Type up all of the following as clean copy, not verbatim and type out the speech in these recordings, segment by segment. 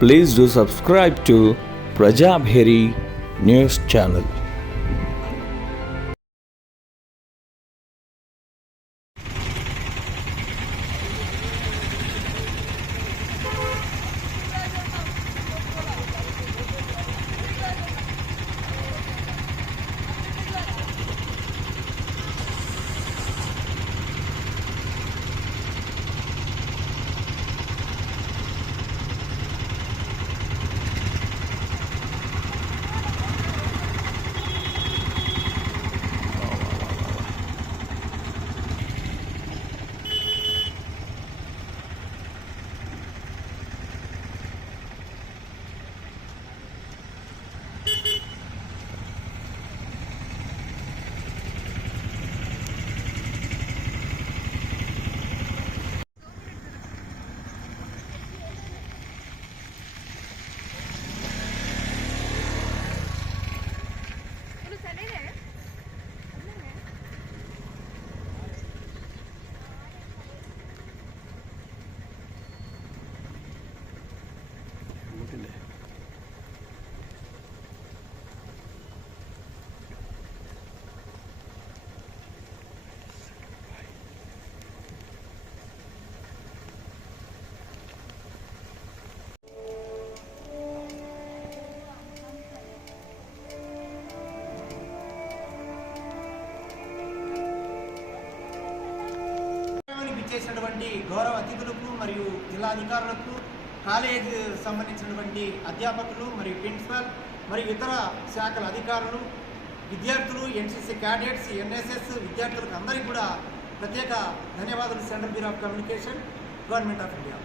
Please do subscribe to Prajabheri News Channel. చేసినటువంటి గౌరవ అతిథులకు మరియు జిల్లా అధికారులకు, కాలేజీ సంబంధించినటువంటి అధ్యాపకులు మరియు ప్రిన్సిపల్ మరియు ఇతర శాఖల అధికారులు, విద్యార్థులు, ఎన్సీసీ క్యాడెట్స్, ఎన్ఎస్ఎస్ విద్యార్థులకు అందరికీ కూడా ప్రత్యేక ధన్యవాదాలు. Central bureau of communication, government of India.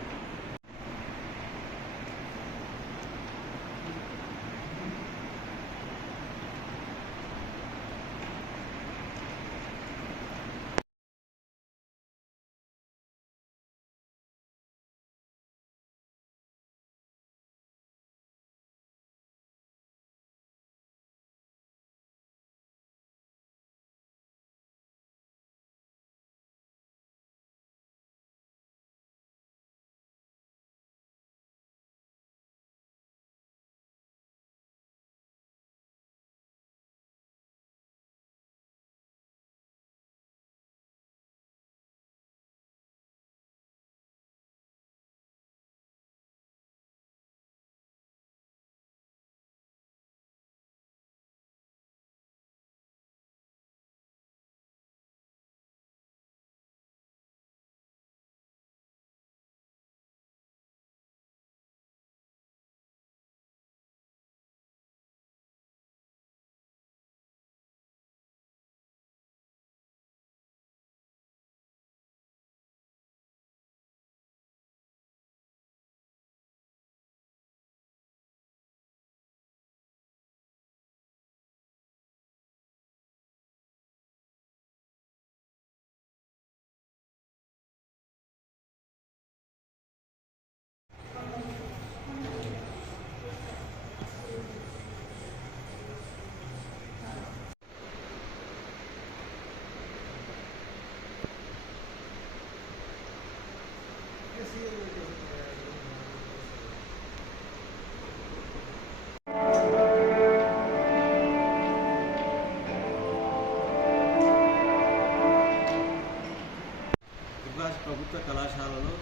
ప్రభుత్వ కళాశాలలో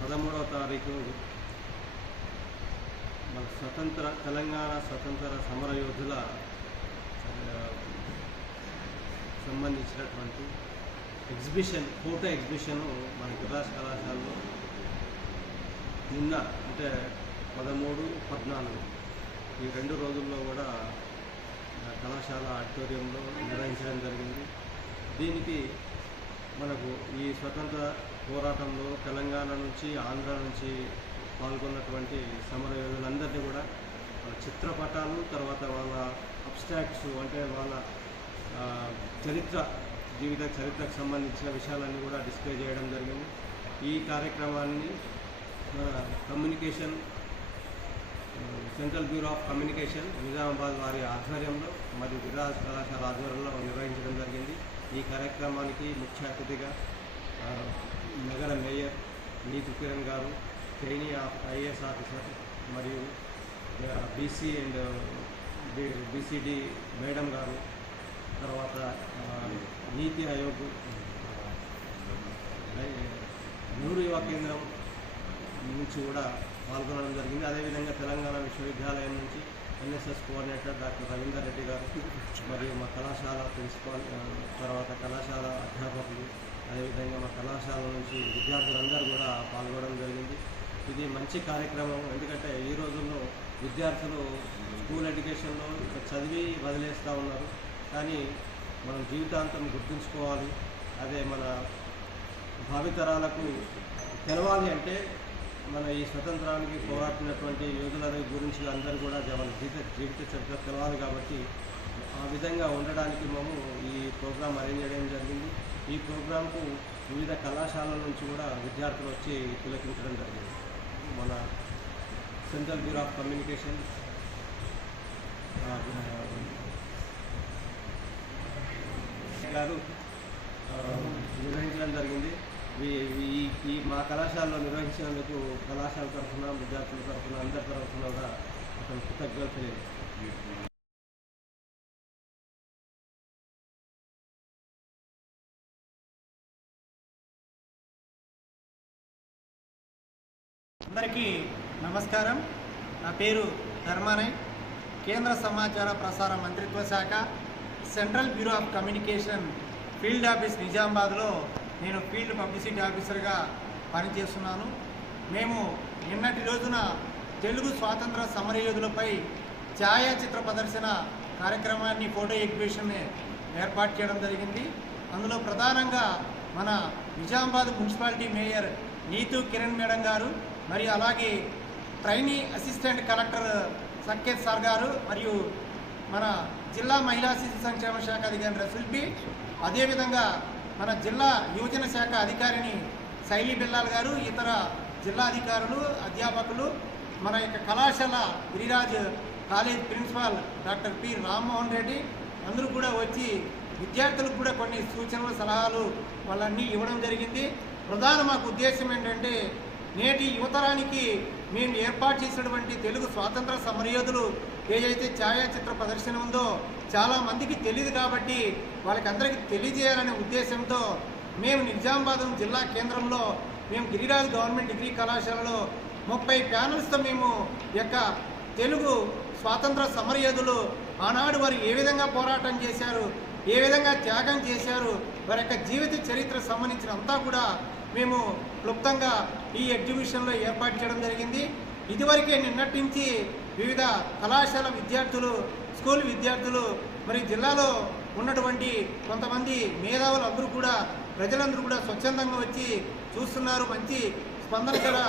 13వ తారీఖు మన తెలంగాణ స్వతంత్ర సమరయోధుల సంబంధించినటువంటి ఎగ్జిబిషన్, ఫోటో ఎగ్జిబిషన్ మన గుజరాత్ కళాశాలలో నిన్న అంటే 13, 14 ఈ 2 రోజుల్లో కూడా కళాశాల ఆడిటోరియంలో నిర్వహించడం జరిగింది. దీనికి మనకు ఈ స్వతంత్ర పోరాటంలో తెలంగాణ నుంచి, ఆంధ్ర నుంచి పాల్గొన్నటువంటి సమరయోధులందరినీ కూడా చిత్రపటాలు, తర్వాత వాళ్ళ అబ్స్ట్రాక్ట్స్ అంటే వాళ్ళ జీవిత చరిత్రకు సంబంధించిన విషయాలన్నీ కూడా డిస్ప్లే చేయడం జరిగింది. ఈ కార్యక్రమాన్ని communication central bureau of communication Nizamabad వారి ఆధ్వర్యంలో మరియు గుజరాత్ కళాశాల ఆధ్వర్యంలో నిర్వహించడం జరిగింది. ఈ కార్యక్రమానికి ముఖ్య అతిథిగా నగర మేయర్ నీతి కిరణ్ గారు, ట్రైనీ ఆఫ్ ఐఏఎస్ ఆఫీసర్ మరియు బీసీ అండ్ బీసీడీ మేడం గారు, తర్వాత నీతి ఆయోగ్, నెహ్రూ యువ కేంద్రం నుంచి కూడా పాల్గొనడం జరిగింది. అదేవిధంగా తెలంగాణ విశ్వవిద్యాలయం నుంచి NSS coordinator doctor Ravinder Reddy గారు మరియు మా కళాశాల ప్రిన్సిపాల్, తర్వాత కళాశాల అధ్యాపకులు, అదేవిధంగా మా కళాశాల నుంచి విద్యార్థులందరూ కూడా పాల్గొనడం జరిగింది. ఇది మంచి కార్యక్రమం. ఎందుకంటే ఈ రోజుల్లో విద్యార్థులు స్కూల్ ఎడ్యుకేషన్లో చదివి వదిలేస్తూ ఉన్నారు. కానీ మనం జీవితాంతం గుర్తుంచుకోవాలి. అదే మన భావితరాలకు తెలవాలి అంటే మన ఈ స్వతంత్రానికి పోరాడినటువంటి యోధుల గురించి అందరూ కూడా జీవిత చరిత్ర తెలవాలి. కాబట్టి ఆ విధంగా ఉండడానికి మేము ఈ ప్రోగ్రాం అరేంజ్ చేయడం జరిగింది. ఈ ప్రోగ్రాంకు వివిధ కళాశాలల నుంచి కూడా విద్యార్థులు వచ్చి తిలకించడం జరిగింది. మన సెంట్రల్ బ్యూరో ఆఫ్ కమ్యూనికేషన్ గారు నిర్వహించడం జరిగింది. ఈ మా కళాశాలలో నిర్వహించినందుకు కళాశాల తరఫున, విద్యార్థుల తరఫున, అందరి తరఫున కూడా అతను కృతజ్ఞతలు తెలియజేస్తున్నాను. అందరికీ నమస్కారం. నా పేరు ధర్మానయ్. కేంద్ర సమాచార ప్రసార మంత్రిత్వ శాఖ central bureau of communication field office నిజామాబాద్లో నేను ఫీల్డ్ పబ్లిసిటీ ఆఫీసర్గా పనిచేస్తున్నాను. మేము నిన్నటి రోజున తెలుగు స్వాతంత్ర సమరయోధులపై ఛాయాచిత్ర ప్రదర్శన కార్యక్రమాన్ని, ఫోటో ఎగ్జిబిషన్ ఏర్పాటు చేయడం జరిగింది. అందులో ప్రధానంగా మన Nizamabad municipality mayor Neetu Kiran madam garu, మరియు అలాగే trainee assistant collector Saketh sir garu, మరియు మన జిల్లా మహిళా శిశు సంక్షేమ శాఖ అధికారి రసుల్బి, అదేవిధంగా మన జిల్లా యువజన శాఖ అధికారిని శైలి బిల్లాల్ గారు, ఇతర జిల్లా అధికారులు, అధ్యాపకులు, మన యొక్క కళాశాల Giriraj college principal doctor P Rammohan Reddy అందరూ కూడా వచ్చి విద్యార్థులకు కూడా కొన్ని సూచనలు, సలహాలు వాళ్ళన్నీ ఇవ్వడం జరిగింది. ప్రధాన మాకు ఉద్దేశం ఏంటంటే నేటి యువతరానికి మేము ఏర్పాటు చేసినటువంటి తెలుగు స్వాతంత్ర సమరయోధులు ఏదైతే ఛాయాచిత్ర ప్రదర్శన ఉందో చాలామందికి తెలియదు. కాబట్టి వాళ్ళకందరికీ తెలియజేయాలనే ఉద్దేశంతో మేము నిజామాబాద్ జిల్లా కేంద్రంలో మేము గిరిరాజ్ గవర్నమెంట్ డిగ్రీ కళాశాలలో 30 ప్యానల్స్తో మేము యొక్క తెలుగు స్వాతంత్ర సమరయోధులు ఆనాడు వారు ఏ విధంగా పోరాటం చేశారు, ఏ విధంగా త్యాగం చేశారు, వారి యొక్క జీవిత చరిత్ర సంబంధించిన అంతా కూడా మేము క్లుప్తంగా ఈ ఎగ్జిబిషన్లో ఏర్పాటు చేయడం జరిగింది. ఇదివరకే నిన్నటి నుంచి వివిధ కళాశాల విద్యార్థులు, స్కూల్ విద్యార్థులు, మరి జిల్లాలో ఉన్నటువంటి కొంతమంది మేధావులు అందరూ కూడా, ప్రజలందరూ కూడా స్వచ్ఛందంగా వచ్చి చూస్తున్నారు. మంచి స్పందన కూడా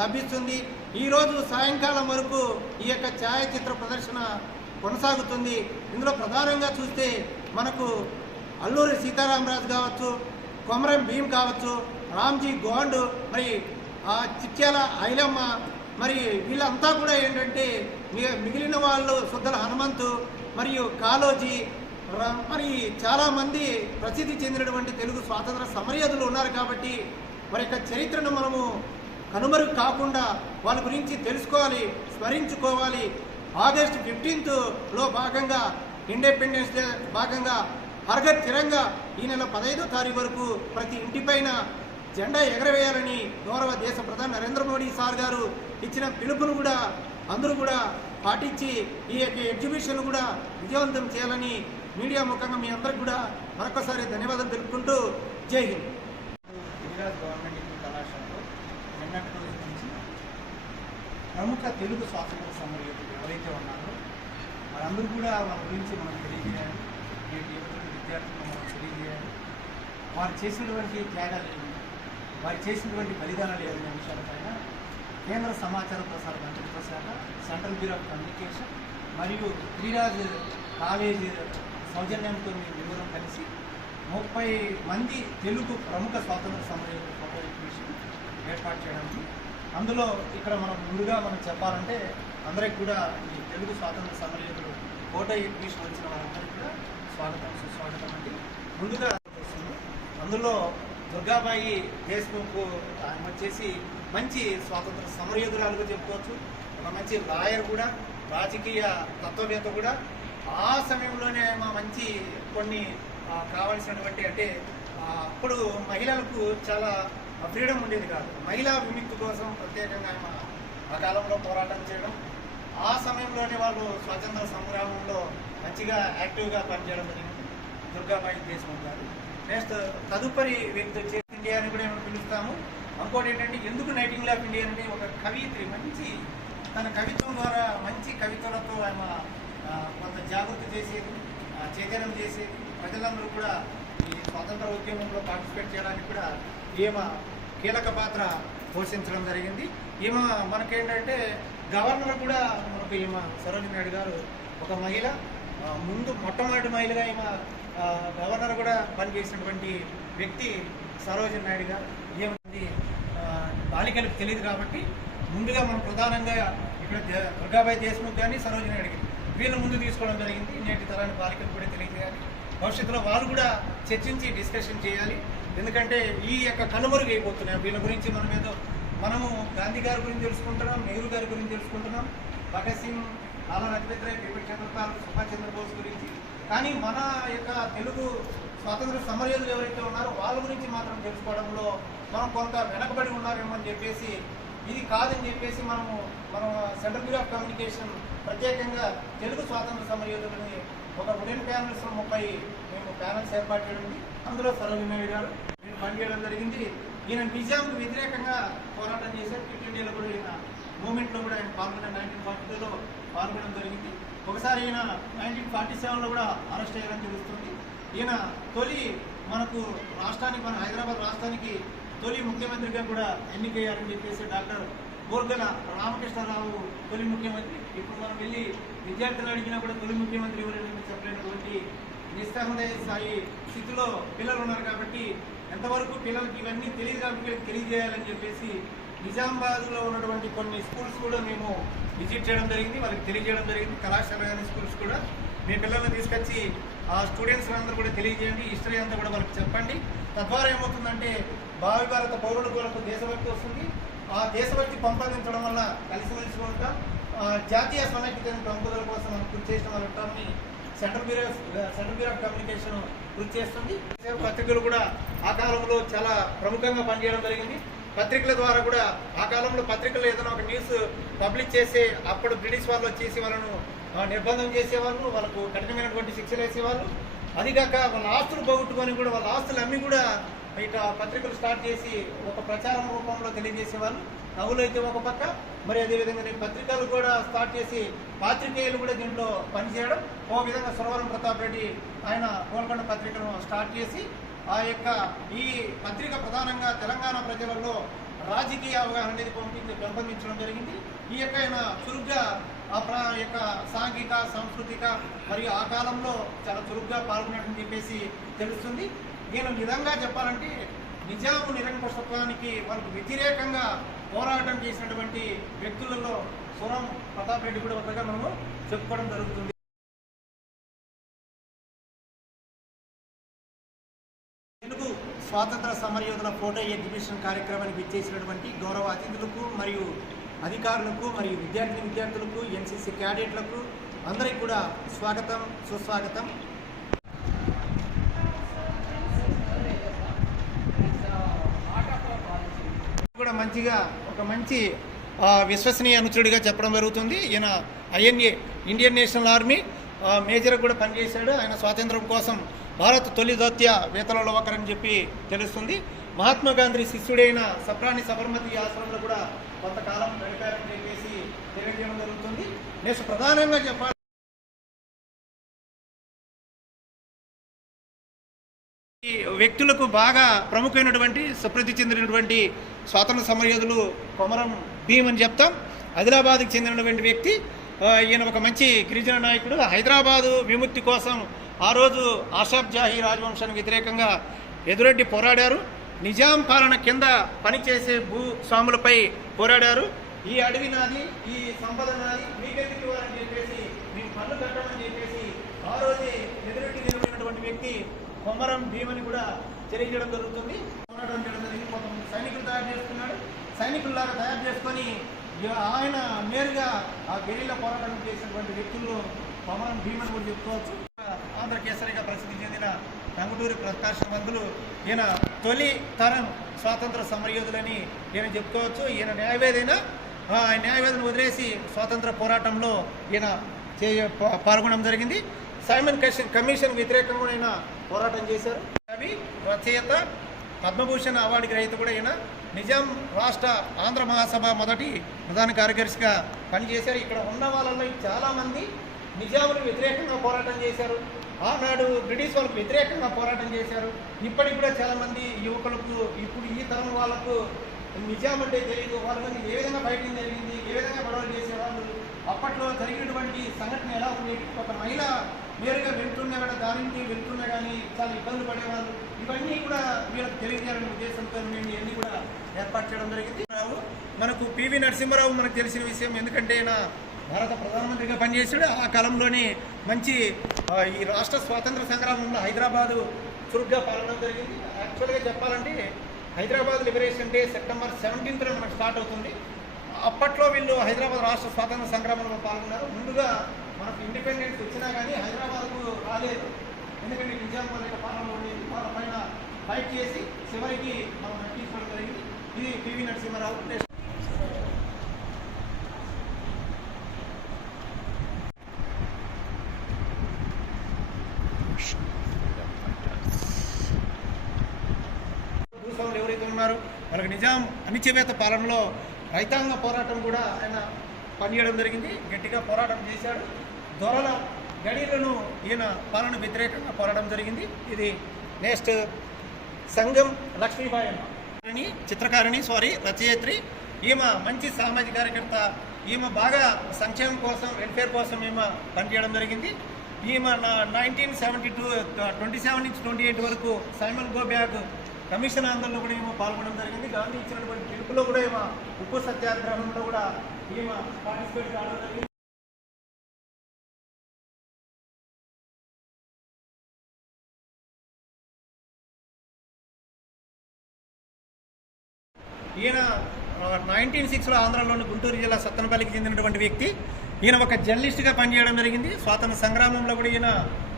లభిస్తుంది. ఈరోజు సాయంకాలం వరకు ఈ యొక్క ఛాయాచిత్ర ప్రదర్శన కొనసాగుతుంది. ఇందులో ప్రధానంగా చూస్తే మనకు అల్లూరి సీతారామరాజు కావచ్చు, కొమరం భీం కావచ్చు, రామ్జీ గోండ్, మరి చిట్యాల ఐలమ్మ, మరి వీళ్ళంతా కూడా ఏంటంటే మిగిలిన వాళ్ళు సుద్దల హనుమంతు మరియు కాలోజీ, మరి చాలామంది ప్రసిద్ధి చెందినటువంటి తెలుగు స్వాతంత్ర సమరయోధులు ఉన్నారు. కాబట్టి వారి యొక్క చరిత్రను మనము కనుమరుగు కాకుండా వాళ్ళ గురించి తెలుసుకోవాలి, స్మరించుకోవాలి. ఆగస్టు 15లో భాగంగా ఇండిపెండెన్స్ డే భాగంగా హర్ ఘర్ తిరంగా ఈ నెల 15వ తారీఖు వరకు ప్రతి ఇంటిపైన జెండా ఎగరవేయాలని గౌరవ దేశ ప్రధాని నరేంద్ర మోడీ సార్ గారు ఇచ్చిన పిలుపును కూడా అందరూ కూడా పాటించి ఈ యొక్క ఎగ్జిబిషన్ కూడా విజయవంతం చేయాలని మీడియా ముఖంగా మీ అందరికి కూడా మరొకసారి ధన్యవాదాలు తెలుపుకుంటూ జై హింద్. గిరిరాజ్ గవర్నమెంట్ డిగ్రీ కళాశాలలో నిన్నటి రోజు నుంచి ప్రముఖ తెలుగు స్వాతంత్ర సమరయోధులు ఎవరైతే ఉన్నారో వారందరూ కూడా వాళ్ళ గురించి మనం తెలియజేయాలి. నేటి విద్యార్థులు మనం తెలియజేయాలి. వారు చేసినటువంటి త్యాగాలు ఏమి, వారు చేసినటువంటి బలిదానాలు ఏదైనా అంశాలపైన కేంద్ర సమాచార ప్రసార మంత్రిత్వ శాఖ, సెంట్రల్ బ్యూరో ఆఫ్ కమ్యూనికేషన్ మరియు గిరిరాజ్ కాలేజ్ సౌజన్యంతో మేము కలిసి 30 మంది తెలుగు ప్రముఖ స్వాతంత్ర సమరయోధుల ఫోటో ఎగ్జిబిషన్ ఏర్పాటు చేయడానికి, అందులో ఇక్కడ ముందుగా మనం చెప్పాలంటే అందరికి కూడా ఈ తెలుగు స్వాతంత్ర సమరయోధులు ఫోటో ఎగ్జిబిషన్ వచ్చిన వారందరికీ కూడా స్వాగతం, సుస్వాగతం అండి. ముందుగా అందులో దుర్గాబాయి దేశ్ముఖ్ ఆమె వచ్చేసి మంచి స్వాతంత్ర సమరయోధురాలుగా చెప్పుకోవచ్చు. ఒక మంచి లాయర్ కూడా, రాజకీయ తత్వవేత్త కూడా. ఆ సమయంలోనే ఆమె మంచి కొన్ని కావాల్సినటువంటి అంటే అప్పుడు మహిళలకు చాలా ఫ్రీడమ్ ఉండేది కాదు. మహిళా విముక్తి కోసం ప్రత్యేకంగా ఆమె ఆ కాలంలో పోరాటం చేయడం, ఆ సమయంలోనే వాళ్ళు స్వాతంత్ర సంగ్రామంలో మంచిగా యాక్టివ్గా పనిచేయడం జరిగింది దుర్గాబాయి దేశ్ముఖ్ గారు. నెక్స్ట్ తదుపరి వ్యక్తి వచ్చేసి ఇండియా అని కూడా మనం పిలుస్తాము. ఇంకోటి ఏంటంటే ఎందుకు నైటింగేల్ ఆఫ్ ఇండియా అంటే ఒక కవిత్రి, మంచి తన కవిత్వం ద్వారా మంచి కవితలతో ఆమె కొంత జాగృతి చేసేది, చైతన్యం చేసేది. ప్రజలందరూ కూడా ఈ స్వాతంత్ర ఉద్యమంలో పార్టిసిపేట్ చేయడానికి కూడా ఈమె కీలక పాత్ర పోషించడం జరిగింది. ఈమె మనకేంటంటే గవర్నర్ కూడా మనకు ఈమె సరోజినీ నాయుడు గారు ఒక మహిళ, ముందు మొట్టమొదటి మహిళగా ఈమె గవర్నర్ కూడా పనిచేసినటువంటి వ్యక్తి సరోజినీ నాయుడు గారు. ఏమంది బాలికలకు తెలియదు కాబట్టి ముందుగా మనం ప్రధానంగా ఇక్కడ దుర్గాబాయి దేశ్ముఖ్ కానీ సరోజినీ నాయుడు కానీ వీళ్ళ ముందు తీసుకోవడం జరిగింది. నేటి తరాన్ని బాలికలకు కూడా తెలియజేయాలి, భవిష్యత్తులో వాళ్ళు కూడా చర్చించి డిస్కషన్ చేయాలి. ఎందుకంటే ఈ యొక్క కనుమరుగైపోతున్నాయి వీళ్ళ గురించి. మనము గాంధీ గారి గురించి తెలుసుకుంటున్నాం, నెహ్రూ గారి గురించి తెలుసుకుంటున్నాం, భగత్ సింగ్, లాలా లజపత్ రాయ్, బిపిన్ చంద్రపాల్, సుభాష్ చంద్రబోస్ గురించి. కానీ మన యొక్క తెలుగు స్వాతంత్ర సమరయోధులు ఎవరైతే ఉన్నారో వాళ్ళ గురించి మాత్రం తెలుసుకోవడంలో మనం కొంత వెనకబడి ఉన్నామేమో అని చెప్పేసి, ఇది కాదని చెప్పేసి మన సెంట్రల్ బ్యూరో ఆఫ్ కమ్యూనికేషన్ ప్రత్యేకంగా తెలుగు స్వాతంత్ర సమరయోధులని ఒక వుడెన్ ప్యానల్స్ 30 మేము ప్యానల్స్ ఏర్పాటు చేయడం. అందులో సరోజినీ నాయుడు గారు నేను పనిచేయడం జరిగింది. ఈయన నిజాంకు వ్యతిరేకంగా పోరాటం చేశారు. క్విట్ ఇండియాలో కూడా ఈయన మూమెంట్లో కూడా ఆయన పాల్గొన్న 1942లో పాల్గొనడం జరిగింది. ఒకసారి ఈయన 1947లో కూడా అరెస్ట్ అయ్యారని తెలుస్తుంది. ఈయన తొలి మనకు రాష్ట్రానికి, మన హైదరాబాద్ రాష్ట్రానికి తొలి ముఖ్యమంత్రిగా కూడా ఎన్నికయ్యారని చెప్పేసి డాక్టర్ బోర్గల రామకృష్ణరావు తొలి ముఖ్యమంత్రి. ఇప్పుడు మనం వెళ్ళి విద్యార్థులు అడిగినా కూడా తొలి ముఖ్యమంత్రి ఎవరైనా చెప్పలేనటువంటి నిస్సందేహ స్థాయి స్థితిలో పిల్లలు ఉన్నారు. కాబట్టి ఎంతవరకు పిల్లలకి ఇవన్నీ తెలియదు కాబట్టి తెలియజేయాలని చెప్పేసి నిజామాబాద్లో ఉన్నటువంటి కొన్ని స్కూల్స్ కూడా మేము విజిట్ చేయడం జరిగింది, వాళ్ళకి తెలియజేయడం జరిగింది. కళాశాల స్కూల్స్ కూడా మీ పిల్లల్ని తీసుకొచ్చి ఆ స్టూడెంట్స్ అందరూ కూడా తెలియజేయండి, హిస్టరీ అంతా కూడా వాళ్ళకి చెప్పండి. తద్వారా ఏమవుతుందంటే భావి భారత పౌరులకు వాళ్ళకు దేశభక్తి వస్తుంది. ఆ దేశభక్తి పెంపొందించడం వల్ల కలిసిమెలిసి ఉంటాం. జాతీయ సమైక్యతను పెంపుదల కోసం మనం కృషి చేసిన వాళ్ళు ఉంటామని సెంట్రల్ బ్యూరో ఆఫ్ కమ్యూనికేషన్ కృషి చేస్తుంది. పత్రికలు కూడా ఆ కాలంలో చాలా ప్రముఖంగా పనిచేయడం జరిగింది. పత్రికల ద్వారా కూడా ఆ కాలంలో పత్రికలు ఏదైనా ఒక న్యూస్ పబ్లిష్ చేసే అప్పుడు బ్రిటిష్ వాళ్ళు వచ్చేసి వాళ్ళను నిర్బంధం చేసేవాళ్ళు, వాళ్ళకు కఠినమైనటువంటి శిక్షలు వేసేవాళ్ళు. అదిగాక వాళ్ళ ఆస్తులు పోగొట్టుకొని కూడా వాళ్ళ ఆస్తులు అమ్మి కూడా ఇక పత్రికలు స్టార్ట్ చేసి ఒక ప్రచారం రూపంలో తెలియజేసేవాళ్ళు. నవ్వులు అయితే ఒక పక్క, మరి అదేవిధంగా పత్రికలు కూడా స్టార్ట్ చేసి పాత్రికేయులు కూడా దీంట్లో పనిచేయడం. ఓ విధంగా సురవరం ప్రతాప్ రెడ్డి ఆయన గోల్కొండ పత్రికను స్టార్ట్ చేసి ఆ యొక్క ఈ పత్రిక ప్రధానంగా తెలంగాణ ప్రజలలో రాజకీయ అవగాహన అనేది పెంపొందించడం జరిగింది. ఈ యొక్క ఆయన చురుగ్గా ఆ యొక్క సాంఘిక, సాంస్కృతిక మరియు ఆ కాలంలో చాలా చురుగ్గా పాల్గొన్నట్టు చెప్పేసి తెలుస్తుంది. నేను నిజంగా చెప్పాలంటే నిజాము నిరంకుశత్వానికి వాళ్ళకు వ్యతిరేకంగా పోరాటం చేసినటువంటి వ్యక్తులలో సురం ప్రతాప్ రెడ్డి కూడా ఒకగా మనము చెప్పుకోవడం జరుగుతుంది. తెలుగు స్వాతంత్ర సమరయోధుల ఫోటో ఎగ్జిబిషన్ కార్యక్రమానికి ఇచ్చేసినటువంటి గౌరవ అతిథులకు మరియు అధికారులకు మరియు విద్యార్థులకు, ఎన్సీసీ క్యాడెట్లకు అందరికీ కూడా స్వాగతం, సుస్వాగతం. కూడా మంచిగా ఒక మంచి విశ్వసనీయ అనుచరుడిగా చెప్పడం జరుగుతుంది. ఈయన INA Indian national army major కూడా పనిచేశాడు. ఆయన స్వాతంత్రం కోసం భారత్ తొలి దౌత్య వేతలలో ఒకరని చెప్పి తెలుస్తుంది. మహాత్మా గాంధీ శిష్యుడైన సప్రాని సబర్మతి ఆశ్రమంలో కూడా కొంతకాలం గడిపారని చెప్పేసి తెలియజేయడం జరుగుతుంది. నెక్స్ట్ ప్రధానంగా చెప్పాలి, ఈ వ్యక్తులకు బాగా ప్రముఖమైనటువంటి సుప్రసిద్ధి చెందినటువంటి స్వాతంత్ర సమరయోధులు కొమరం భీమ్ అని చెప్తాం. ఆదిలాబాద్కి చెందినటువంటి వ్యక్తి. ఈయన ఒక మంచి గిరిజన నాయకుడు. హైదరాబాదు విముక్తి కోసం ఆ రోజు ఆషాఫ్ జాహీ రాజవంశానికి వ్యతిరేకంగా ఎదురెడ్డి పోరాడారు. నిజాం పాలన కింద పనిచేసే భూస్వాములపై పోరాడారు. ఈ అడవి నాది, ఈ సంపద నాది, మీకెందుకు ఇవ్వాలని చెప్పేసి, మేము పన్ను కట్టమని చెప్పేసి ఆ రోజే ఎదురెడ్డి నిలబడినటువంటి వ్యక్తి కొమరం భీమ్ అని కూడా తెలియజేయడం జరుగుతుంది. కొంతమంది సైనికులు తయారు చేసుకున్నాడు. సైనికుల్లాగా తయారు చేసుకొని ఆయన నేరుగా ఆ గెరిల్లా పోరాటం చేసినటువంటి వ్యక్తుల్లో పవన్ భీమన్ కూడా చెప్పుకోవచ్చు. ఆంధ్ర కేసరిగా ప్రసిద్ధి చెందిన టంగుటూరి ప్రకాశవంతులు ఈయన తొలి తరం స్వాతంత్ర సమరయోధులని ఈయన చెప్పుకోవచ్చు. ఈయన న్యాయవేదన వదిలేసి స్వాతంత్ర పోరాటంలో ఈయన పాల్గొనడం జరిగింది. సైమన్ కమిషన్ వ్యతిరేకంగా ఆయన పోరాటం చేశారు. కవి, రచయిత, పద్మభూషణ్ అవార్డు గ్రహీత కూడా ఈయన. నిజాం రాష్ట్ర ఆంధ్ర మహాసభ మొదటి ప్రధాన కార్యదర్శిగా పనిచేశారు. ఇక్కడ ఉన్న వాళ్ళలో చాలామంది నిజాములకు వ్యతిరేకంగా పోరాటం చేశారు. ఆనాడు బ్రిటిష్ వాళ్ళకు వ్యతిరేకంగా పోరాటం చేశారు. ఇప్పటికి కూడా చాలామంది యువకులకు, ఇప్పుడు ఈ తరం వాళ్ళకు నిజాం అంటే తెలియదు. వాళ్ళ మంది ఏ విధంగా ఫైటింగ్ జరిగింది, ఏ విధంగా గొడవలు చేసేవాళ్ళు, అప్పట్లో జరిగినటువంటి సంఘటన ఎలా ఉండేది, ఒక మహిళ నేరుగా వెళ్తున్నా కూడా దాని నుంచి వెళ్తున్నా కానీ చాలా ఇబ్బందులు పడేవాళ్ళు, ఇవన్నీ కూడా వీళ్ళకి తెలియజేయాలనే ఉద్దేశంతో మేము ఇవన్నీ కూడా ఏర్పాటు చేయడం జరిగింది. మనకు పివి నరసింహారావు మనకు తెలిసిన విషయం, ఎందుకంటే ఆయన భారత ప్రధానమంత్రిగా పనిచేసాడు. ఆ కాలంలోనే మంచి ఈ రాష్ట్ర స్వాతంత్ర సంగ్రామంలో హైదరాబాదు చురుగ్గా పాల్గొనడం జరిగింది. యాక్చువల్గా చెప్పాలంటే హైదరాబాద్ లిబరేషన్ డే సెప్టెంబర్ 17న మనకు స్టార్ట్ అవుతుంది. అప్పట్లో వీళ్ళు హైదరాబాద్ రాష్ట్ర స్వాతంత్ర సంగ్రామంలో పాల్గొన్నారు. ముందుగా మనకు ఇండిపెండెన్స్ వచ్చినా కానీ హైదరాబాద్కు రాలేదు. ఎందుకంటే నిజాం వాళ్ళ పాలనలో ఉండేది. వాళ్ళ పైన ఫైట్ చేసి చివరికి మనం తీసుకోవడం జరిగింది. ఇది పివి నరసింహారావు. భూస్వాములు ఎవరైతే ఉన్నారో మనకు నిజాం అణిచివేత పాలనలో రైతాంగ పోరాటం కూడా ఆయన పనిచేయడం జరిగింది. గట్టిగా పోరాటం చేశాడు. దొరల గడిలను ఈయన పాలన వ్యతిరేకంగా పోరాటం జరిగింది. ఇది నెక్స్ట్ సంఘం లక్ష్మీబాయి అమ్మ చిత్రకారిణి, రచయిత్రి. ఈమె మంచి సామాజిక కార్యకర్త. ఈమె బాగా సంక్షేమం కోసం, వెల్ఫేర్ కోసం ఈమె పనిచేయడం జరిగింది. ఈమె 1972 27 నుంచి 28 వరకు సైమన్ గో బ్యాక్ కమిషన్ ఆందోళనలో కూడా ఈమె పాల్గొనడం జరిగింది. గాంధీ ఇచ్చినటువంటి పిలుపులో కూడా ఈమె ఉప్పు సత్యాగ్రహంలో కూడా ఈమె పార్టిసిపేట్ కావడం జరిగింది. ఈయన 1906లో ఆంధ్రలోని గుంటూరు జిల్లా సత్తెనపల్లికి చెందినటువంటి వ్యక్తి. ఈయన ఒక జర్నలిస్ట్గా పనిచేయడం జరిగింది. స్వాతంత్ర సంగ్రామంలో కూడా ఈయన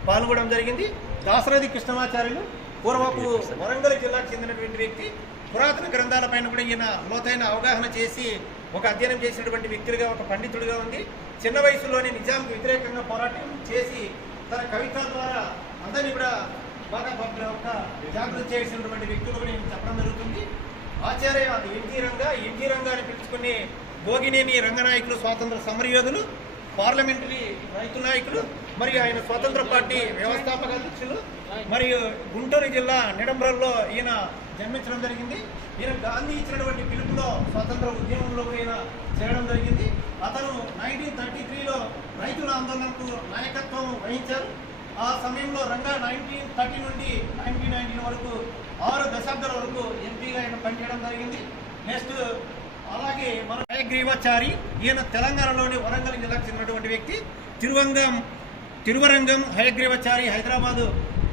పాల్గొనడం జరిగింది. దాశరథి కృష్ణమాచార్యులు పూర్వపు వరంగల్ జిల్లాకు చెందినటువంటి వ్యక్తి. పురాతన గ్రంథాలపైన కూడా ఈయన లోతైన అవగాహన చేసి ఒక అధ్యయనం చేసినటువంటి వ్యక్తులుగా, ఒక పండితుడిగా ఉంది. చిన్న వయసులోనే నిజాంకు వ్యతిరేకంగా పోరాటం చేసి తన కవిత్వం ద్వారా అందరినీ కూడా బాగా ఒక జాగృతి చేసినటువంటి వ్యక్తులు కూడా నేను చెప్పడం జరుగుతుంది. ఆచార్య ఎన్జీ రంగా అని పిలుచుకునే భోగినేని రంగనాయకులు స్వాతంత్ర సమరయోధులు, పార్లమెంటరీ రైతు నాయకులు, మరియు ఆయన స్వతంత్ర పార్టీ వ్యవస్థాపక అధ్యక్షులు. మరియు గుంటూరు జిల్లా నిడంబరంలో ఈయన జన్మించడం జరిగింది. ఈయన గాంధీ ఇచ్చినటువంటి పిలుపులో స్వాతంత్ర ఉద్యమంలో ఈయన చేయడం జరిగింది. అతను 1933లో రైతుల ఆందోళనకు నాయకత్వం వహించారు. ఆ సమయంలో రంగా 1930 నుండి 1919 వరకు 6 దశాబ్దాల వరకు ఎంపీగా ఆయన పనిచేయడం జరిగింది. నెక్స్ట్ అలాగే మన హయగ్రీవాచారి, ఈయన తెలంగాణలోని వరంగల్ జిల్లాకు చెందినటువంటి వ్యక్తి. తిరువరంగం హయగ్రీవాచారి హైదరాబాదు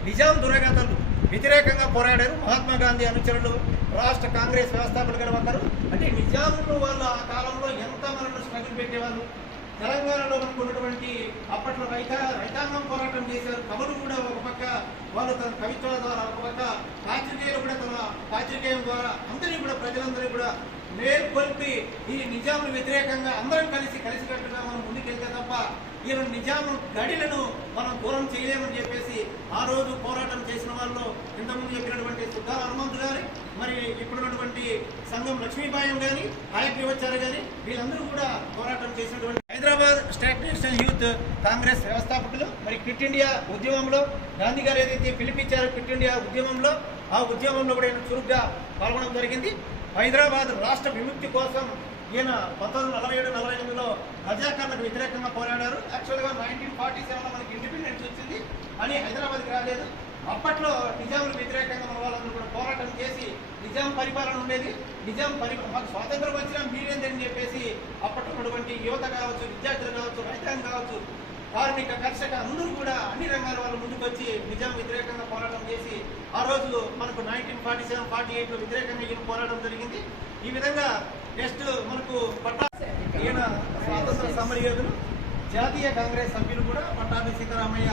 నిజాం దురగతలు వ్యతిరేకంగా పోరాడారు. మహాత్మా గాంధీ అనుచరులు, రాష్ట్ర కాంగ్రెస్ వ్యవస్థాపకులు ఒకరు. అంటే నిజాములు వాళ్ళు ఆ కాలంలో ఎంత మనల్ని స్ట్రగుల్ పెట్టేవాళ్ళు. తెలంగాణలో మనకు ఉన్నటువంటి అప్పట్లో రైతాంగం పోరాటం చేశారు. కవులు కూడా ఒక పక్క వాళ్ళు తన కవిత్వాల ద్వారా, ఒక పక్క పాత్రికేయులు కూడా తన పాత్రికేయం ద్వారా అందరినీ కూడా ప్రజలందరూ కూడా మేల్కొల్పి ఈ నిజాములు వ్యతిరేకంగా అందరం కలిసికట్టుగా మనం ముందుకెళ్తే తప్ప ఈ నిజాము గడిలను మనం దూరం చేయలేమని చెప్పేసి ఆ రోజు పోరాటం చేసిన వాళ్ళు ఇంతకుముందు చెప్పినటువంటి సుద్దాల హనుమంతు గారి, మరి ఇప్పుడున్నటువంటి సంఘం లక్ష్మీబాయం కానీ, హయగ్రీవాచారి కానీ, వీళ్ళందరూ కూడా పోరాటం చేసినటువంటి Hyderabad state national youth Congress వ్యవస్థాపకులు. మరి క్విట్ ఇండియా ఉద్యమంలో గాంధీ గారు ఏదైతే పిలిపించారో క్విట్ ఇండియా ఉద్యమంలో, ఆ ఉద్యమంలో కూడా ఈయన చురుగ్గా పాల్గొనడం జరిగింది. హైదరాబాద్ రాష్ట్ర విముక్తి కోసం ఈయన 1947-48లో రజాకార్లకు వ్యతిరేకంగా పోరాడారు. యాక్చువల్గా 1947లో మనకి ఇండిపెండెన్స్ వచ్చింది, అని హైదరాబాద్కి రాలేదు. అప్పట్లో నిజాములకు వ్యతిరేకంగా మన వాళ్ళందరూ కూడా పోరాటం చేసి నిజాం పరిపాలన ఉండేది. మాకు స్వాతంత్రం వచ్చినా మీరేందని చెప్పేసి అప్పట్లో ఉన్నటువంటి యువత కావచ్చు, విద్యార్థులు కావచ్చు, రైతాంగం కావచ్చు కార్మిక కర్షక అందరూ కూడా అన్ని రంగాల వాళ్ళు ముందుకు వచ్చి నిజాం వ్యతిరేకంగా పోరాటం చేసి ఆ రోజు మనకు 1947-48లో వ్యతిరేకంగా ఈయన పోరాటం జరిగింది. ఈ విధంగా నెక్స్ట్ మనకు ఈయన స్వాతంత్ర సమరయోధులు, జాతీయ కాంగ్రెస్ సభ్యులు కూడా పట్టాభి సీతారామయ్య.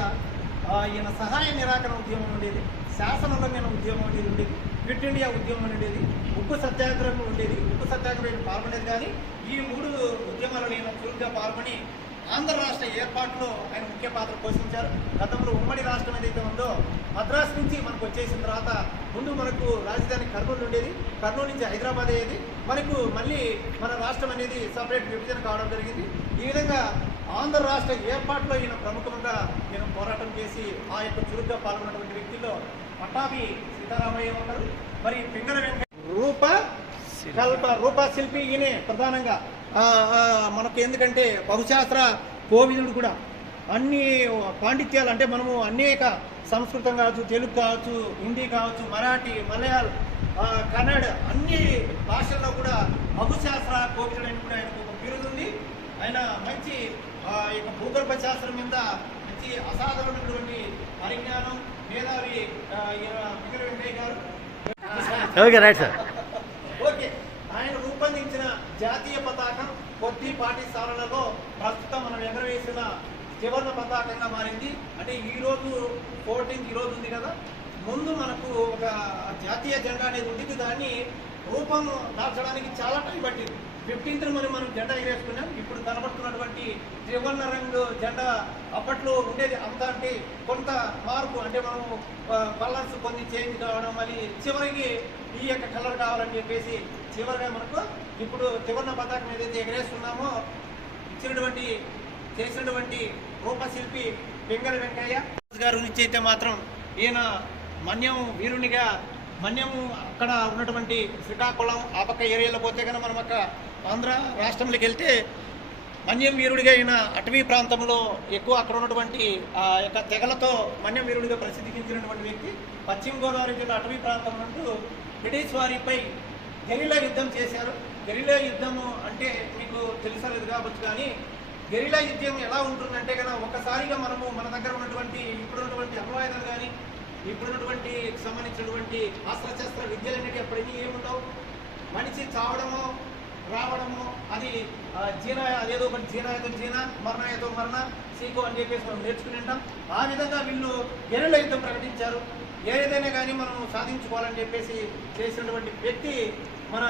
ఈయన సహాయ నిరాకరణ ఉద్యమం ఉండేది, శాసనోల్లంఘన ఉద్యమం ఉండేది, క్విట్ ఇండియా ఉద్యమం ఉండేది, ఉప్పు సత్యాగ్రహం ఉండేది. ఉప్పు సత్యాగ్రహం పాల్గొనేది కానీ ఈ 3 ఉద్యమాలను ఈయన చురుగ్గా పాల్గొని ఆంధ్ర రాష్ట్ర ఏర్పాటులో ఆయన ముఖ్య పాత్ర పోషించారు. గతంలో ఉమ్మడి రాష్ట్రం ఏదైతే ఉందో మద్రాసు నుంచి మనకు వచ్చేసిన తర్వాత ముందు మనకు రాజధాని కర్నూలు ఉండేది, కర్నూలు నుంచి హైదరాబాద్ అయ్యేది, మనకు మళ్ళీ మన రాష్ట్రం అనేది సపరేట్ విభజన కావడం జరిగింది. ఈ విధంగా ఆంధ్ర రాష్ట్ర ఏర్పాటులో ఈయన ప్రముఖంగా ఈయన పోరాటం చేసి ఆ యొక్క చురుగ్గా పాల్గొన్నటువంటి వ్యక్తుల్లో పట్టాభి సీతారామయ్య ఉంటారు. మరి పింగళ రూపశిల్పి ఈయనే ప్రధానంగా. మనకు ఎందుకంటే బహుశాస్త్ర కోవిదుడు కూడా అన్ని పాండిత్యాలు అంటే మనము అనేక సంస్కృతం కావచ్చు, తెలుగు కావచ్చు, హిందీ కావచ్చు, మరాఠీ, మలయాళం, కన్నడ అన్ని భాషల్లో కూడా బహుశాస్త్ర కోవిదుడు అని కూడా ఆయనకు ఒక బిరుదుంది. ఆయన మంచి యొక్క భూగర్భ శాస్త్రం మీద మంచి అసాధారణమైనటువంటి పరిజ్ఞానం, మేధావి పింగళ వెంకయ్య గారు. ఓకే, ఆయన రూపొందించిన జాతీయ పతాకం కొద్దిపాటి సారణలో ప్రస్తుతం మనం ఎగరవేసిన త్రివర్ణ పతాకంగా మారింది. అంటే ఈరోజు 14th ఈరోజు ఉంది కదా, ముందు మనకు ఒక జాతీయ జెండా అనేది ఉంది, దాన్ని రూపం దాల్చడానికి చాలా టైం పట్టింది. 15th మనం జెండా ఎగరేసుకున్నాం. ఇప్పుడు కనబడుతున్నటువంటి త్రివర్ణ రంగు జెండా అప్పట్లో ఉండేది అంతా అంటే కొంత మార్పు, అంటే మనం కలర్స్ కొన్ని చేంజ్ కావడం, మళ్ళీ చివరికి ఈ యొక్క కలర్ కావాలని చెప్పేసి చివరిగా మనకు ఇప్పుడు త్రివర్ణ పతాకం ఏదైతే ఎగరేస్తున్నామో చేసినటువంటి రూపశిల్పి పింగళ వెంకయ్య గారి గురించి అయితే మాత్రం ఈయన మన్యం వీరునిగా, మన్యము అక్కడ ఉన్నటువంటి శ్రీకాకుళం ఆ పక్క ఏరియాలో పోతే కనుక మనం అక్కడ ఆంధ్ర రాష్ట్రంలోకి వెళ్తే మన్యం వీరుడిగా ఈయన అటవీ ప్రాంతంలో ఎక్కువ అక్కడ ఉన్నటువంటి ఆ యొక్క తెగలతో మన్యం వీరుడిగా ప్రసిద్ధికించినటువంటి వ్యక్తి. పశ్చిమ గోదావరి జిల్లా అటవీ ప్రాంతం నుండి బ్రిటిష్ వారిపై గెరిల్లా యుద్ధం చేశారు. గెరిల్లా యుద్ధము అంటే మీకు తెలుసలేదు కావచ్చు, కానీ గెరిల్లా యుద్ధం ఎలా ఉంటుందంటే కనుక ఒక్కసారిగా మనము మన దగ్గర ఉన్నటువంటి ఇప్పుడున్నటువంటి అణ్వాయుధాలు కానీ ఇప్పుడున్నటువంటి సంబంధించినటువంటి అస్త్రశస్త్ర విద్యలన్నిటి అప్పుడన్నీ ఏముండవు. మనిషి చావడము రావడము అది అదేదో ఒకటి జీనా మరణాయుధం మరణ సీకో అని చెప్పేసి మనం నేర్చుకుని ఉంటాం. ఆ విధంగా వీళ్ళు గెరిల్లా యుద్ధం ప్రకటించారు. ఏదైనా కానీ మనం సాధించుకోవాలని చెప్పేసి చేసినటువంటి వ్యక్తి మన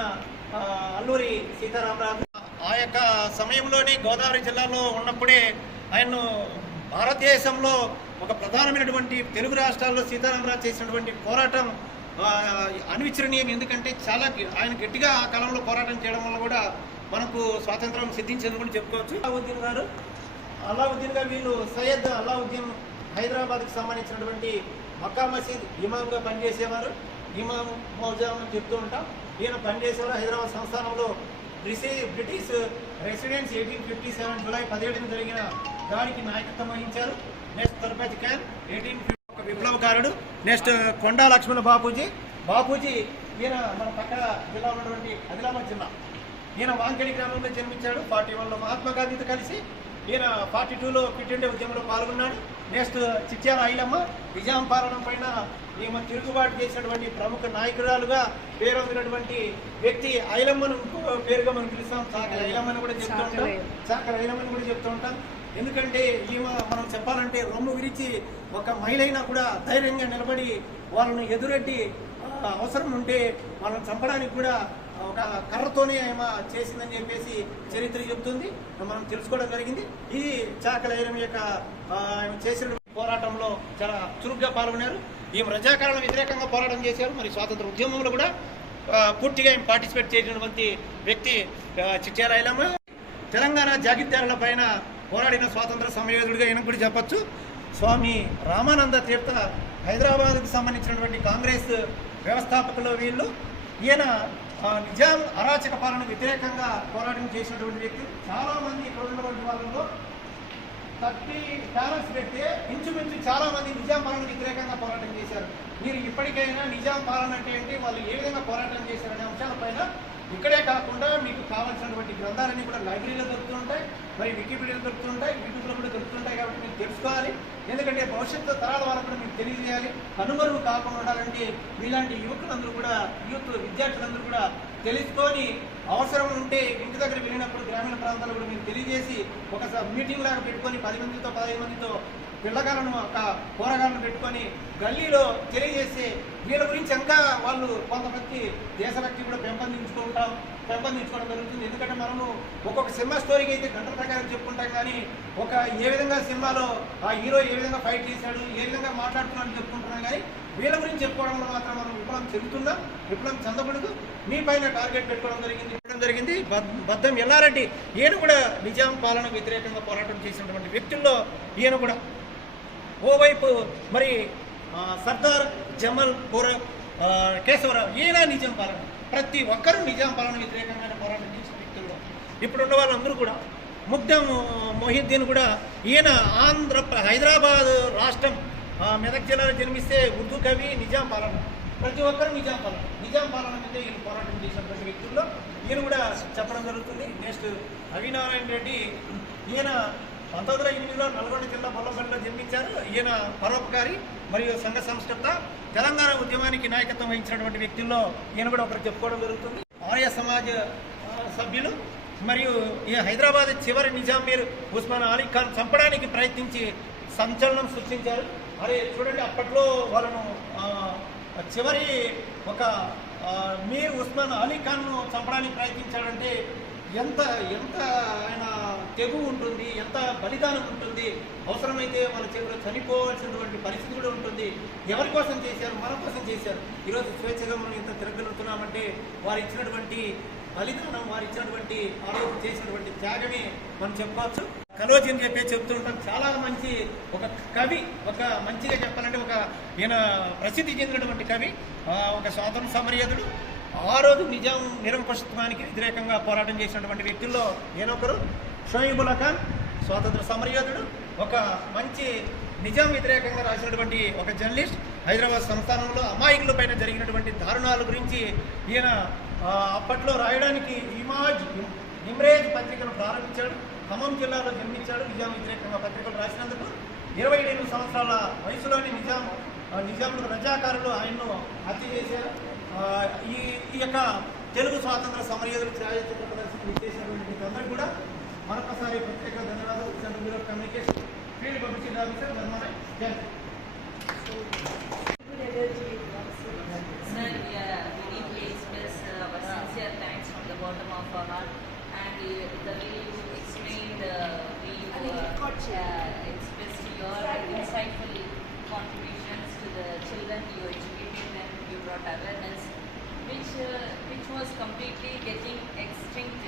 అల్లూరి సీతారామరాజు. ఆ యొక్క సమయంలోనే గోదావరి జిల్లాలో ఉన్నప్పుడే ఆయన్ను భారతదేశంలో ఒక ప్రధానమైనటువంటి తెలుగు రాష్ట్రాల్లో సీతారామరాజు చేసినటువంటి పోరాటం అనివిచరణీయం. ఎందుకంటే చాలా ఆయన గట్టిగా ఆ కాలంలో పోరాటం చేయడం వల్ల కూడా మనకు స్వాతంత్రం సిద్ధించిందని కూడా చెప్పుకోవచ్చు. అలావుద్దీన్ గారు వీళ్ళు సయ్యద్ అలావుద్దీన్ హైదరాబాద్కి సంబంధించినటువంటి మక్కా మసీద్ ఇమామ్గా పనిచేసేవారు. ఇమామ్ మౌజామ్ అని చెప్తూ ఉంటాం. ఈయన పనిచేసేవారు హైదరాబాద్ సంస్థానంలో. బ్రిటిష్ రెసిడెన్స్ 1857 జూలై 17న జరిగిన దాడికి నాయకత్వం వహించారు. నెక్స్ట్ తర్పతి ఖాన్ 1850 ఒక విప్లవకారుడు. నెక్స్ట్ కొండా లక్ష్మణ బాపూజీ ఈయన మన పక్క జిల్లా ఉన్నటువంటి ఆదిలాబాద్ జిల్లా. ఈయన వాంకెడి గ్రామంలో జన్మించాడు. 41లో మహాత్మా గాంధీతో కలిసి ఈయన 42లో క్విట్ ఇండియా ఉద్యమంలో పాల్గొన్నాడు. నెక్స్ట్ చిట్యాల ఐలమ్మ నిజాం పాలన పైన ఈమె తిరుగుబాటు చేసినటువంటి ప్రముఖ నాయకురాలుగా పేరొందినటువంటి వ్యక్తి. ఐలమ్మను ఇంకో పేరుగా మనం పిలుస్తాం, చాకలి ఐలమ్మని కూడా చెప్తూ ఉంటాం. ఎందుకంటే ఈమె మనం చెప్పాలంటే రొమ్ము విరిచి ఒక మహిళైనా కూడా ధైర్యంగా నిలబడి వాళ్ళను ఎదురెడ్డి అవసరం ఉంటే వాళ్ళని చంపడానికి కూడా ఒక కర్రతోనే ఆమె చేసిందని చెప్పేసి చరిత్ర చెబుతుంది, మనం తెలుసుకోవడం జరిగింది. ఇది చాకలి ఐలమ్మ యొక్క చేసిన పోరాటంలో చాలా చురుగ్గా పాల్గొన్నారు. ఈమె రజాకారుల వ్యతిరేకంగా పోరాటం చేశారు. మరి స్వాతంత్ర ఉద్యమంలో కూడా పూర్తిగా ఈమె పార్టిసిపేట్ చేసినటువంటి వ్యక్తి చిట్యాల ఐలమ్మ. తెలంగాణ జాగిత్యాల పైన పోరాడిన స్వాతంత్ర సమరయోధుడిగా ఈయన కూడా చెప్పచ్చు. స్వామి రామానంద తీర్థ హైదరాబాద్కు సంబంధించినటువంటి కాంగ్రెస్ వ్యవస్థాపకులు వీళ్ళు. ఈయన నిజాం అరాచక పాలన వ్యతిరేకంగా పోరాటం చేసినటువంటి వ్యక్తి. చాలామంది ఇక్కడ ఉన్నటువంటి వాళ్ళలో 30 టాలెంట్స్ పెడితే ఇంచుమించు చాలామంది నిజాం పాలన వ్యతిరేకంగా పోరాటం చేశారు. మీరు ఇప్పటికైనా నిజాం పాలన అంటే ఏంటి, వాళ్ళు ఏ విధంగా పోరాటం చేశారనే అంశాలపైన ఇక్కడే కాకుండా మీకు కావాల్సినటువంటి గ్రంథాలన్నీ కూడా లైబ్రరీలో దొరుకుతుంటాయి, మరి వికీపీడియాలో దొరుకుతుంటాయి, యూట్యూబ్లో కూడా దొరుకుతుంటాయి. కాబట్టి మీరు తెలుసుకోవాలి. ఎందుకంటే భవిష్యత్తు తరాల వాళ్ళకు కూడా మీకు తెలియజేయాలి. కనుమరుగు కాకుండా ఉండాలంటే మీలాంటి యువకులందరూ కూడా, విద్యార్థులందరూ కూడా తెలుసుకొని అవసరం ఉంటే ఇంటి దగ్గర వెళ్ళినప్పుడు గ్రామీణ ప్రాంతాల్లో కూడా మీరు తెలియజేసి ఒక మీటింగ్ లాగా పెట్టుకొని 10 మందితో 15 మందితో పిల్లగాలను ఒక పోరగాలను పెట్టుకొని గల్లీలో తెలియజేసి వీళ్ళ గురించి ఇంకా వాళ్ళు కొంతమంది దేశభక్తి కూడా పెంపొందించుకోవడం జరుగుతుంది. ఎందుకంటే మనము ఒక్కొక్క సినిమా స్టోరీకి అయితే గంటల ప్రకారం చెప్పుకుంటాం, కానీ ఒక ఏ విధంగా సినిమాలో ఆ హీరో ఏ విధంగా ఫైట్ చేశాడు, ఏ విధంగా మాట్లాడుతున్నాడని చెప్పుకుంటున్నాం, కానీ వీళ్ళ గురించి చెప్పుకోవడంలో మాత్రం మనం విప్లవం చెందకూడదు. మీ పైన టార్గెట్ పెట్టుకోవడం జరిగింది. బద్దం ఎల్లారెడ్డి ఈయన కూడా నిజాం పాలన వ్యతిరేకంగా పోరాటం చేసినటువంటి వ్యక్తుల్లో ఈయన కూడా ఓవైపు మరి సర్దార్ జమల్ కేశవరావు ఈయన నిజాం పాలన, ప్రతి ఒక్కరూ నిజాం పాలన వ్యతిరేకంగా పోరాటం చేసిన వ్యక్తుల్లో ఇప్పుడున్న వాళ్ళందరూ కూడా. ముగ్ధం మొహిద్దీన్ కూడా ఈయన హైదరాబాద్ రాష్ట్రం మెదక్ జిల్లాలో జన్మిస్తే ఉర్దూ కవి, నిజాం పాలన, ప్రతి ఒక్కరూ నిజాం పాలన మీద ఈయన పోరాటం చేసినటువంటి వ్యక్తుల్లో ఈయన కూడా చెప్పడం జరుగుతుంది. నెక్స్ట్ అవినారాయణ రెడ్డి ఈయన 1908లో నల్గొండ జిల్లా బొల్లపల్లిలో జన్మించారు. ఈయన పరోపకారి మరియు సంఘ సంస్కృత, తెలంగాణ ఉద్యమానికి నాయకత్వం వహించినటువంటి వ్యక్తుల్లో ఈయన కూడా ఒకరు చెప్పుకోవడం జరుగుతుంది. ఆర్య సమాజ్ సభ్యులు మరియు ఈ హైదరాబాద్ చివరి నిజాం మీర్ ఉస్మాన్ అలీ ఖాన్ చంపడానికి ప్రయత్నించి సంచలనం సృష్టించారు. అరే చూడండి, అప్పట్లో వాళ్ళను చివరి ఒక మీర్ ఉస్మాన్ అలీ ఖాన్ను చంపడానికి ప్రయత్నించాడంటే ఎంత ఆయన తెగువ ఉంటుంది, ఎంత బలిదానం ఉంటుంది, అవసరమైతే వాళ్ళ చేతిలో చనిపోవాల్సినటువంటి పరిస్థితి కూడా ఉంటుంది. ఎవరి కోసం చేశారు? మన కోసం చేశారు. ఈరోజు స్వేచ్ఛగా మనం ఇంత తిరగలుగుతున్నామంటే వారు ఇచ్చినటువంటి బలిదానం, వారు ఇచ్చినటువంటి ఆరోగ్యం చేసినటువంటి త్యాగమే మనం చెప్పుకోవచ్చు. కలోజీ అని చెప్తూ ఉంటాం. చాలా మంచి ఒక కవి, ఒక మంచిగా చెప్పాలంటే ఒక ఈయన ప్రసిద్ధి చెందినటువంటి కవి, ఒక స్వాతంత్ర సమరయోధుడు. ఆ రోజు నిజాం నిరంకుశత్వానికి వ్యతిరేకంగా పోరాటం చేసినటువంటి వ్యక్తుల్లో ఈయనొకరు. షోయిబుల్లా ఖాన్ స్వాతంత్ర సమరయోధుడు, ఒక మంచి నిజాం వ్యతిరేకంగా రాసినటువంటి ఒక జర్నలిస్ట్. హైదరాబాద్ సంస్థానంలో అమాయకుల పైన జరిగినటువంటి దారుణాల గురించి ఈయన అప్పట్లో రాయడానికి ఇమ్రేజ్ పత్రికను ప్రారంభించాడు. ఖమ్మం జిల్లాలో జన్మించాడు. నిజాం వ్యతిరేకంగా పత్రికలు రాసినందుకు 28 సంవత్సరాల వయసులోని నిజాంలు రజాకారులు ఆయన్ను హత్య చేశారు. ఈ యొక్క తెలుగు స్వాతంత్ర సమరయోధులు ఛాయాచిత్ర ప్రదర్శన చేసినటువంటి అందరికీ కూడా మరొకసారి ప్రత్యేక ధన్యవాదాలు. Central bureau of communication, field publicity officer Dharmarai. Bottom of our heart, and the way you explained, expressed your insightful contributions to the children. You educated them, you brought awareness, which was completely getting extinct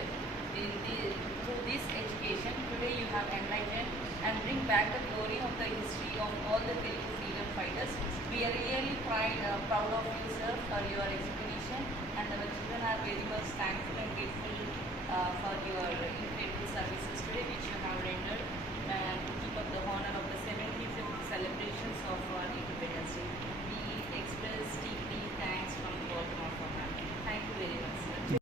through this education. Today you have enlightened and bring back the glory of the history of all the Telugu freedom fighters. We are really proud of you, sir, for your explanation, and our children are very much thankful and grateful for your incredible services today which you have rendered, and to keep up the honor of the 75th celebrations of our Independence Day. We express deeply thanks from the bottom of our heart. Thank you very much, sir.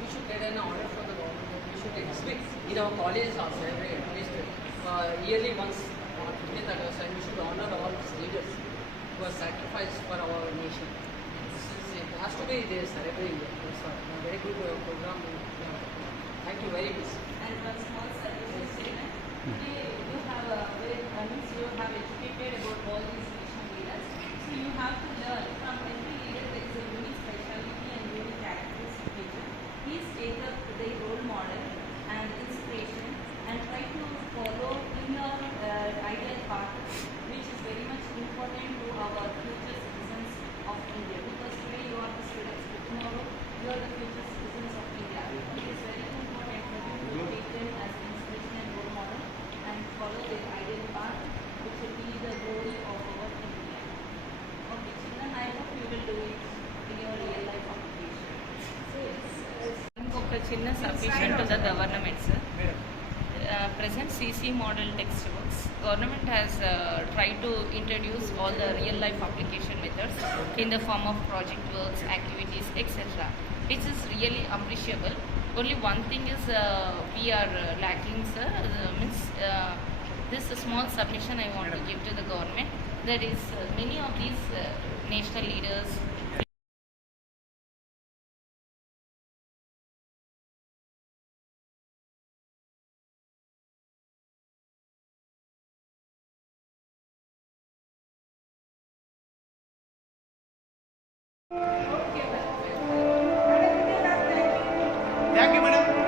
We should get an order from the government. We should expect in our colleges also at least yearly once on 15th August, and we should honor all these leaders who have sacrificed for our nation. It has to be there, sir, every year. That's what. A very good program. Thank you very much. And one small service statement. Today you have educated about all these nation leaders. So you have to learn from every leader. There is a unique speciality and unique characteristic. Please take up the role model and inspiration and try to follow in your ideal path, which is very much important to our future citizens of India. Because today you are the students, but tomorrow you are the future citizens of India. It is very important for you to take them as inspiration and role model and చిన్న submission to the government sir. Present CC model textbooks, government has tried to introduce all the real life application methods in the form of project works, activities, etc. Which is really appreciable. Only one thing is we are lacking, sir. This small submission I want to give to the government. That is, many of these national leaders. Thank you madam.